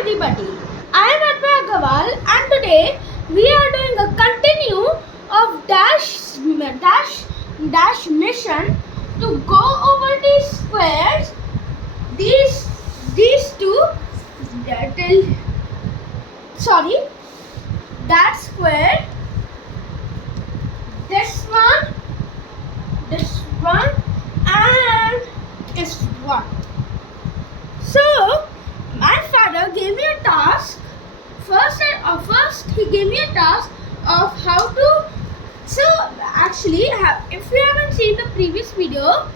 everybody, I am Advay Agarwal and today we are doing a continue of dash mission to go over these squares, these two, that square, this one, and this one. So my father gave me a task. First he gave me a task of how to. So actually, if you haven't seen the previous video,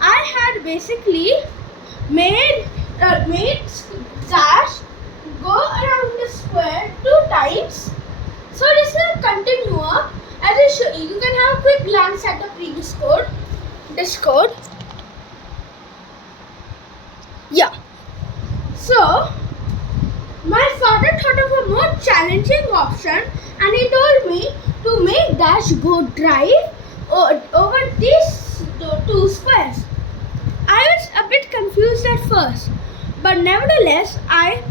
I had basically made dash go around the square 2 times. So this is a continuum. As I show you, you can have a quick glance at the previous code. This code. Yeah. So my father thought of a more challenging option and he told me to make dash go drive over these 2 squares. I was a bit confused at first, but nevertheless I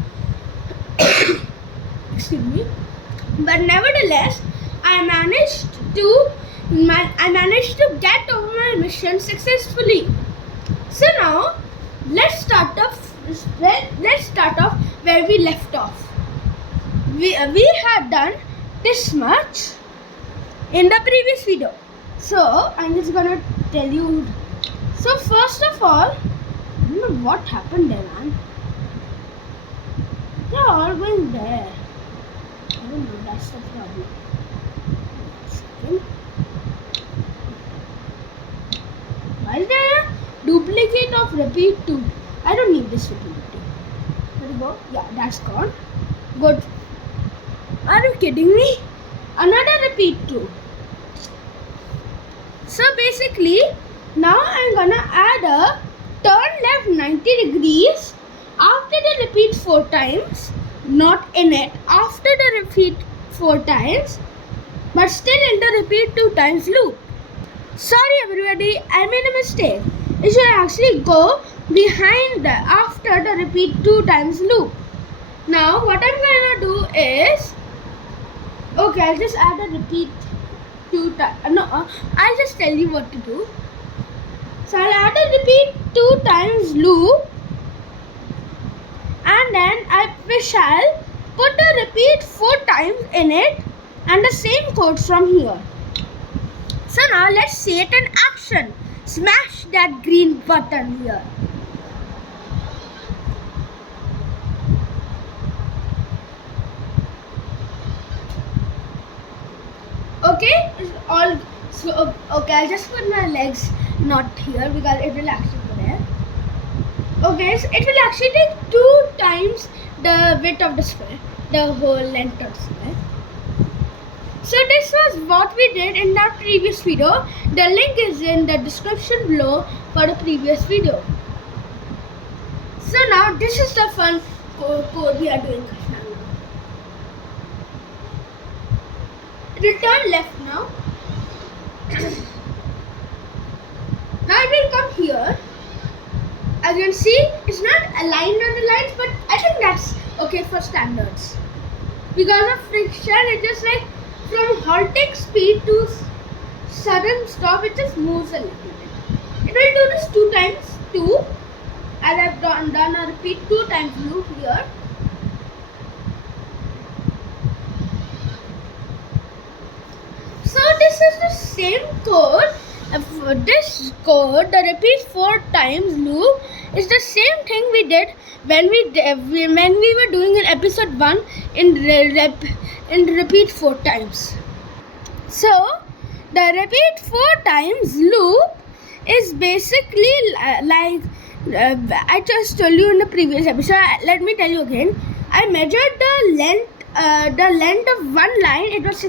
managed to get over my mission successfully. So now let's start off where we left off. We had done this much in the previous video. So I'm just gonna tell you. So first of all, I don't know what happened there, man. They're all going there. I don't know, that's the problem. Why is there a duplicate of repeat 2? I don't need this repeat 2. There we go. Yeah, that's gone. Good. Are you kidding me? Another repeat 2. So basically, now I'm gonna add a turn left 90 degrees after the repeat 4 times. Not in it, after the repeat 4 times, but still in the repeat 2 times loop. Sorry everybody, I made a mistake. It should actually go behind after the repeat 2 times loop. Now what I'm gonna do is, okay, I'll just add a repeat 2 times. I'll just tell you what to do. So I'll add a repeat 2 times loop, and then we shall put a repeat 4 times in it and the same code from here. So now let's see it in action. Smash that green button here. Okay, it's all so okay. I'll just put my legs not here because it will actually go there. Okay, so it will actually take 2 times the width of the square, the whole length of the square. So this was what we did in that previous video. The link is in the description below for the previous video. So now this is the fun code we are doing now. Return left now. Now it will come here. As you can see, it's not aligned on the lines, but I think that's okay for standards. Because of friction, it just like from halting speed to sudden stop, it just moves a little bit. It will do this 2 times 2, as I've done a repeat 2 times loop here. So this is the same code. This code, the repeat 4 times loop, is the same thing we did when we were doing in episode 1 in repeat 4 times. So the repeat 4 times loop is basically like I just told you in the previous episode. Let me tell you again. I measured the length of one line. It was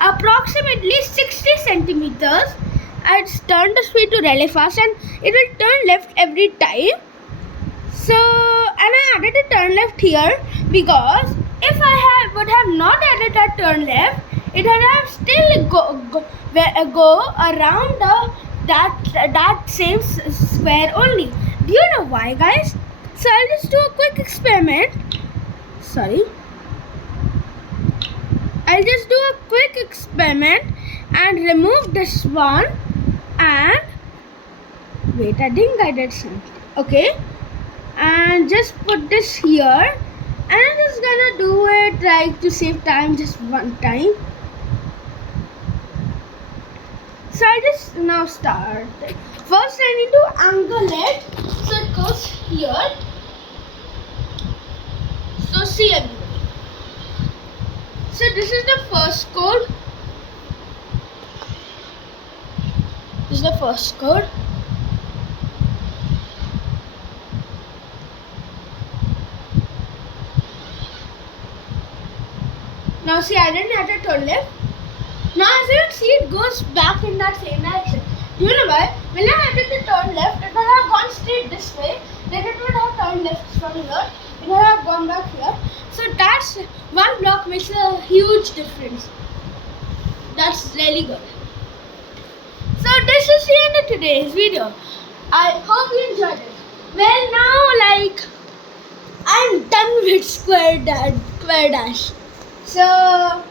approximately 60 centimeters. I turned the speed to really fast and it will turn left every time. So, and I added a turn left here because if I would have not added a turn left, it would have still go around that same square only. Do you know why, guys? So I'll just do a quick experiment. sorry, I'll just do a quick experiment and remove this one and wait, I think I did something. Okay, and just put this here, and I'm just gonna do it like to save time just one time. So I just now start. First I need to angle it so it goes here. So see everybody. So this is the first code. This is the first code. Now see, I didn't have to turn left. Now as you can see, it goes back in that same direction. Do you know why? When I had to turn left, it would have gone straight this way. Then it would have turned left from here. It would have gone back here. So that's one block makes a huge difference. That's really good. So this is the end of today's video. I hope you enjoyed it. Well, now I'm done with square dash. So I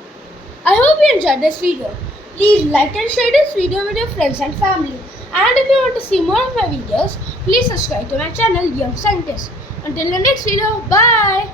hope you enjoyed this video. Please like and share this video with your friends and family. And if you want to see more of my videos, please subscribe to my channel Young Scientist. Until the next video, bye.